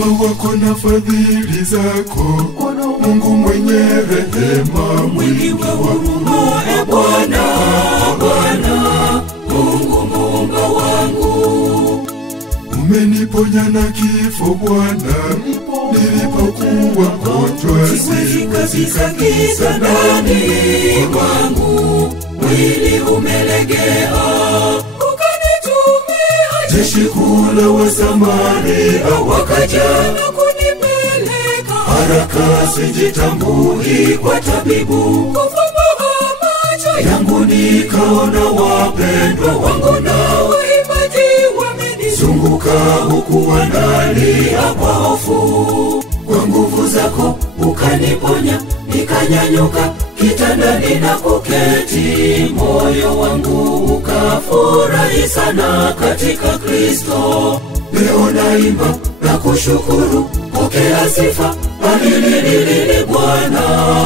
wema wako na fadhili zako, Mungu mwenye rehema, mwingi wa huruma, e Bwana, Bwana, Mungu muumba wangu. Umeniponya na kifo Bwana, nilipokuwa mgonjwa, siwezi kabisa kitandani mwangu, mwili umelegea. Ukanitumia jeshi kula wa Samaria, wakaja na kunipeleka haraka, sijitambui kwa tabibu. Kufumba macho yangu nikaona wapendwa wangu na waimbaji wamenizunguka, huku wanalia kwa hofu. kwa nguvu zako ukaniponya, nikanyanyuka kitandani na kuketi. Moyo wangu ukafurahi sana katika Kristo. leo naimba na kushukuru, pokea sifa. Alililili Bwana,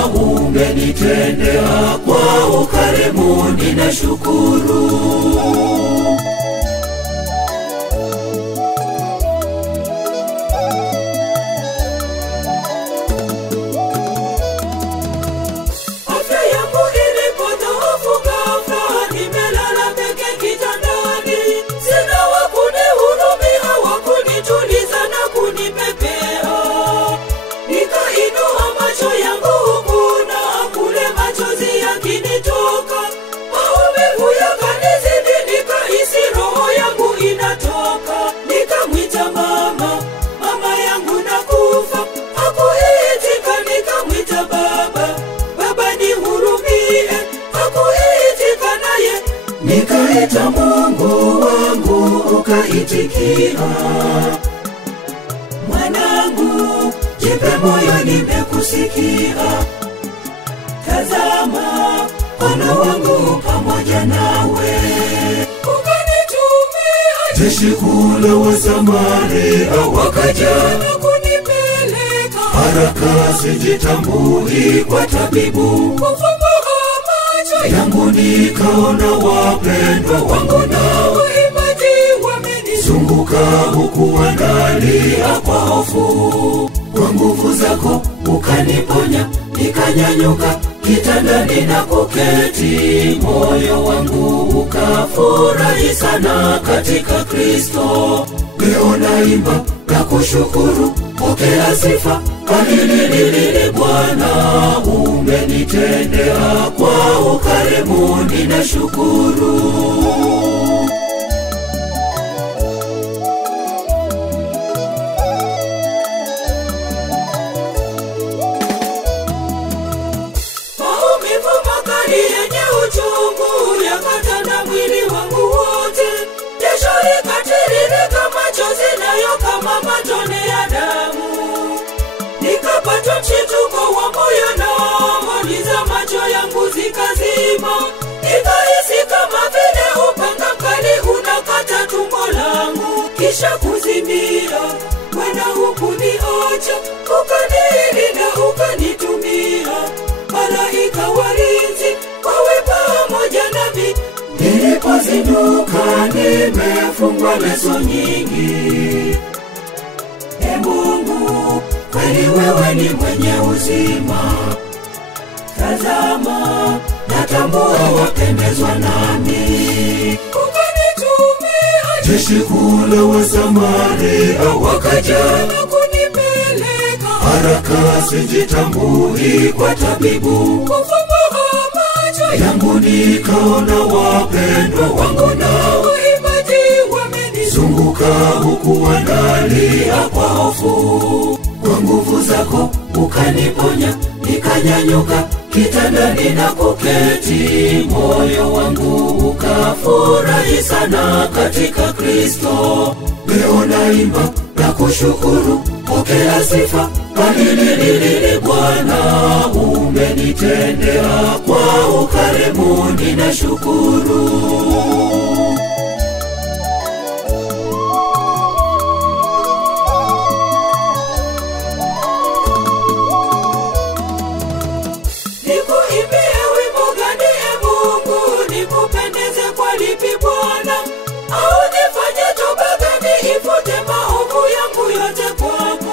umenitendea kwa ukarimu, ninashukuru. Nikaita Mungu wangu, ukaitikia. Mwanangu, jipe moyo, nimekusikia. Tazama, mkono wangu pamoja nawe. Ukanitumia jeshi kula wa Samaria, wakaja na kunipeleka haraka, sijitambui kwa tabibu. Kufumba macho yangu nikaona wapendwa wangu na waimbaji wamenizunguka, huku wanalia kwa hofu. kwa nguvu zako ukaniponya, nikanyanyuka kitandani na kuketi. Moyo wangu ukafurahi sana katika Kristo. leo naimba na kushukuru, pokea sifa. Alililili Bwana, umenitendea kwa ukarimu, ninashukuru. Maumivu makali yenye uchungu yakatanda mwili wangu wote. Jasho likatiririka, machozi nayo kama matone ya damu. Nikapata mshtuko wa moyo na moni za macho yangu zikazima. Nikahisi kama vile upanga mkali unakata tumbo langu, kisha kuzimia. Bwana hukuniacha, ukanilinda, ukanitumia malaika walinzi wawe pamoja nami. Nilipozinduka nimefungwa leso nyingi. E Mungu, kweli wewe ni mwenye uzima. Tazama, natambua wapendezwa nami. Ukanitumia jeshi kula wa Samaria, wakaja na kunipeleka haraka, sijitambui kwa tabibu. Kufumba macho yangu nikaona wapendwa wangu na waimbaji wamenizunguka, huku wanalia kwa hofu. kwa nguvu zako ukaniponya, nikanyanyuka kitandani na kuketi. Moyo wangu ukafurahi sana katika Kristo. leo naimba na kushukuru, pokea sifa. Alililili Bwana, umenitendea kwa ukarimu, ninashukuru. Nikuimbie wimbo gani, e Mungu, nikupendeze kwa lipi Bwana? Au nifanye toba gani ifute maovu yangu yote kwako?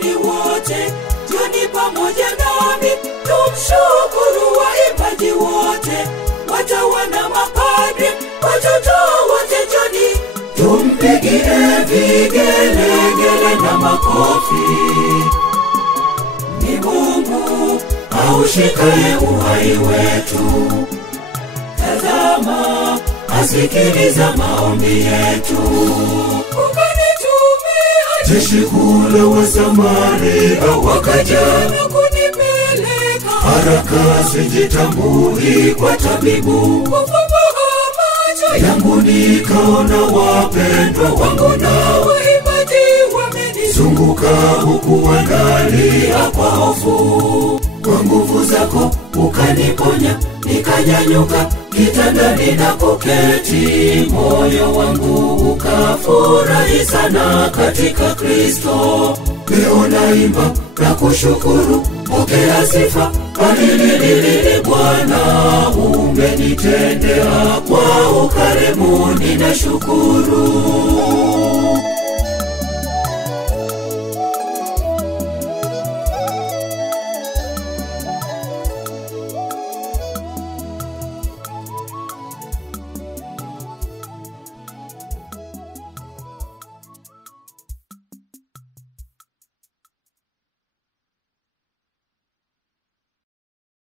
waumini wote, njoni pamoja nami tumshukuru waimbaji wote, watawa na mapadri, watoto wote njoni, tumpigie vigelegele na makofi. Ni Mungu aushikaye uhai wetu, tazama asikiliza maombi yetu. Ukanitumia jeshi kule wa Samaria wakaja na kunipeleka haraka, sijitambui kwa tabibu. kufumbuka macho Yangu nikaona wapendwa wangu na waimbaji wamenizunguka, zunguka huku wanalia kwa hofu. kwa nguvu zako Ukaniponya nikanyanyuka kitandani na kuketi, moyo wangu ukafurahi sana katika Kristo. leo naimba Na kushukuru, pokea sifa, alililili Bwana, umenitendea kwa ukarimu, ninashukuru.